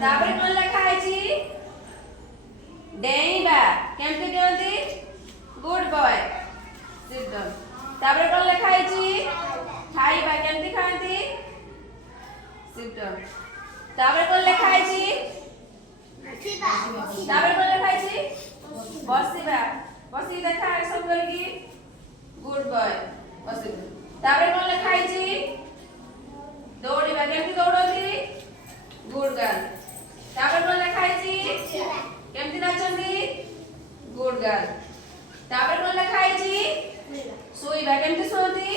तापर कोन लिखा है जी डेइबा केमती डेंती गुड बॉय सिट डाउन तापर कोन लिखा है जी खाइबा केमती खांती सिट डाउन तापर कोन लिखा है जी तापर कोन लिखा है जी बसिबा बसी देखा है सब करके गुड बॉय बसी तापर कोन लिखा है जी दौड़ीबा केमती दौड़ती गुड गर्ल तापर कोन लिखा है जी केमती नाचंदी गुड गर्ल तापर कोन लिखा है जी सोईबा केमती सोती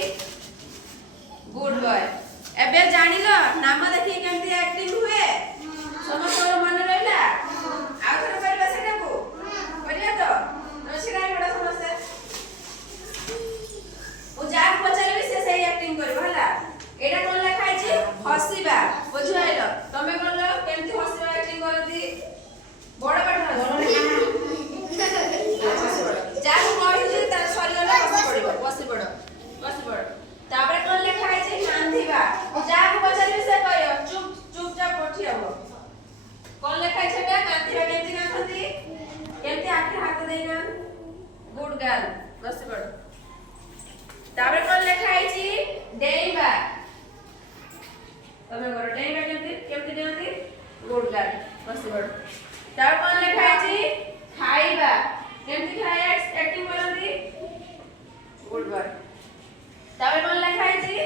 गुड बॉय एबे जानिलो नाम देखि केमती एक्टिंग हुए समस्त मन रहला आ थोड़ा करबा सेटा को बढ़िया तो नमस्कार बड़ा समस्या ओ जाक पचारबी से सही एक्टिंग करबो हला एटा कोन लिखा है जी हसीबा बुझाइलो तमे कोन केमती हसीबा एक्टिंग करती बड़ बड़ जाक कहि ता सरियला बसी पड़ो बसी पड़ो तापर कोन लिखा है जी कांधीबा जाक पचारबी से कहियो चुपचाप बैठी हो कोन लिखा है छबे कांधीबा केमती कांधती केमती आखि हाथ देना गुड गर्ल बसी पड़ो तापर कोन लिखा है जी डेइबा तमे करो डेइबा केमती देंती गुड गर्ल बसी पड़ो तापर कोन लिखा है जी खाइबा केमती खाया एक्टिंग करती गुड बॉय तापर कोन लिखा है जी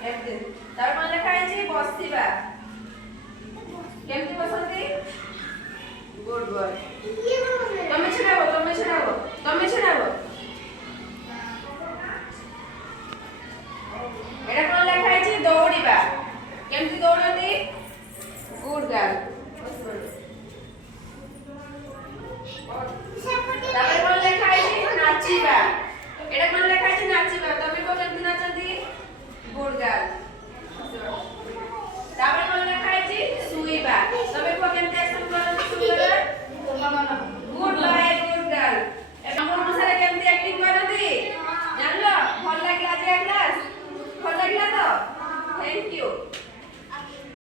केमती तापर कोन लिखा है जी बसिबा केमती बसंती गुड बॉय तमे छड़ाबो एटा कोन लिखा है जी दौड़ीबा केमती दौड़ती